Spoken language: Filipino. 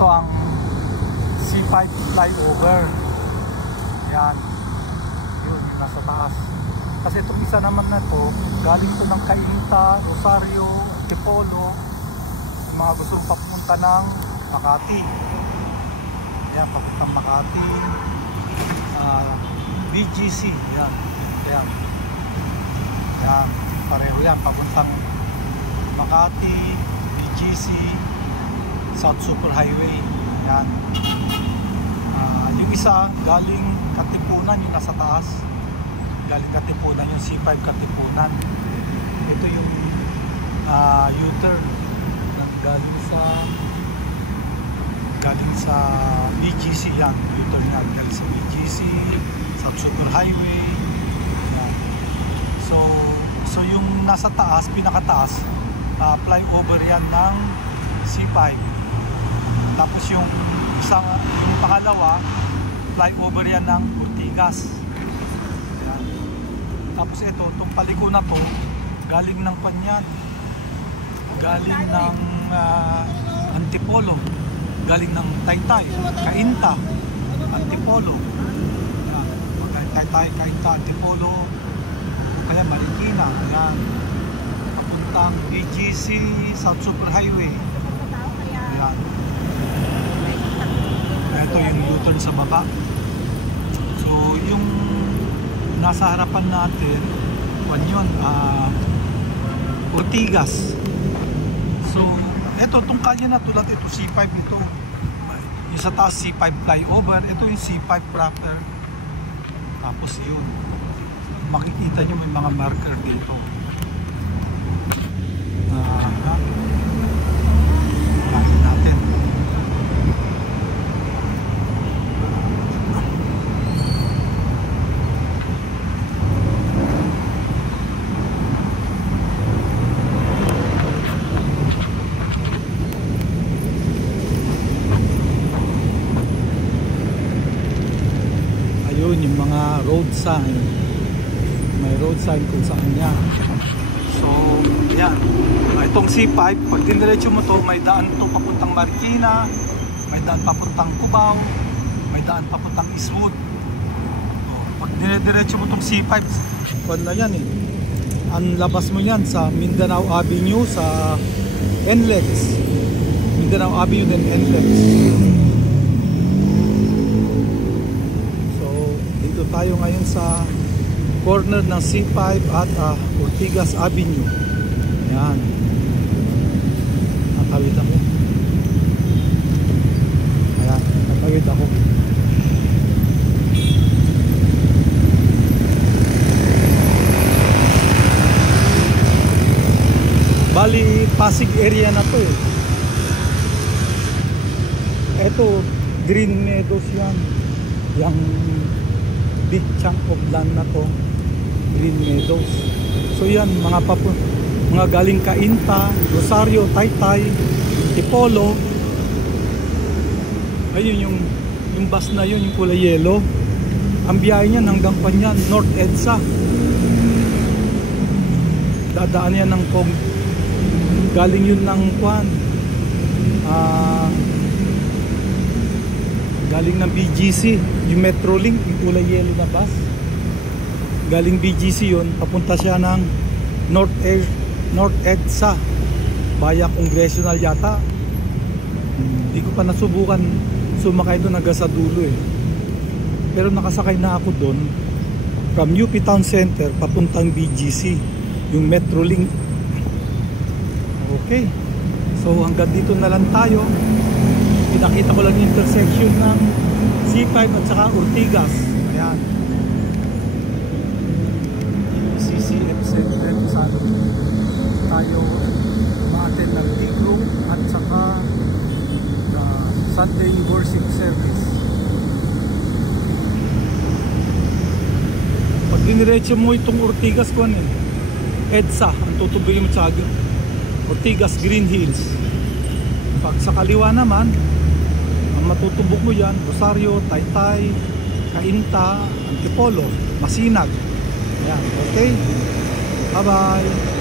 ito ang C5 flyover. Yan. Yun, nasa taas. Kasi itong isa naman na to, galing to ng Cainta, Rosario, Antipolo. Yung mga gustong papunta ng Makati. Yan, papuntang Makati. BGC. Yan. Yan. Yan. Pareho yan. Papuntang Makati, BGC, South Super Highway. Yan. Yung isa galing Katipunan, yung nasa taas. Galing Katipunan, yung C5 Katipunan. Ito yung U-turn galing sa BGC. Yan, U-turn yan. Galing sa BGC, South Super Highway. Yan. So yung nasa taas, pinakataas, flyover yan ng C5. Tapos yung pangalawa, flyover yan ng Ortigas. Ayan. Tapos ito, itong paliko na to, galing ng Panyan, galing ng Antipolo, galing ng Taytay, Cainta, Antipolo. Ayan. Taytay, Cainta, Antipolo, o kaya Marikina. Ayan. Papuntang BGC, South Super Highway. Ayan. Ito yung U-turn sa baba. So yung nasa harapan natin, yun, Ortigas. So ito, itong kalye na tulad ito, C5 ito. Yung sa taas C5 flyover, ito yung C5 proper. Tapos yun, makikita nyo may mga marker dito. Natin. Ayun yung mga road sign. May road sign kung saan yan. So yan, itong C5, pag diniretso mo to, may daan to papuntang Marikina, may daan papuntang Cubao, may daan papuntang Eastwood. So, pag diniretso mo tong C5, kung na yan ang labas mo yan sa Mindanao Avenue, sa NLEX. Mindanao Avenue then NLEX. So dito tayo ngayon sa corner ng C5 at Ortigas Avenue. Yan. Nakawit ako. Ayan, nakawit ako. Bali, Pasig area na to. Ito, Green Meadows yan. Yang big chunk of land na to, Green Meadows. So yan, mga galing Cainta, Rosario, Taytay, Antipolo. Ayun yung bus na yun, yung kulay yellow. Ang biyahe niyan hanggang Panyan, North EDSA. Dadaan yan ng galing yun ng galing ng BGC, yung Metrolink, yung kulay yellow na bus. Galing BGC yun, papunta siya ng North EDSA via Congressional yata. Hindi ko pa nasubukan sumakay doon hanggang sa dulo pero nakasakay na ako doon from UP Town Center papuntang BGC, yung Metrolink. Okay, so hanggang dito na lang tayo. Pinakita ko lang yung intersection ng C5 at saka Ortigas. Ayan, CCF7 saan tayo ma-attend ng D-Group at saka Sunday worship service. Pag diniretso mo itong Ortigas ko EDSA ang tutubigin mo sa Ortigas Green Hills. Pag sa kaliwa naman, ang matutubok mo yan, Rosario, Taytay, Cainta, Antipolo, Masinag. Ayan, okay? Bye bye.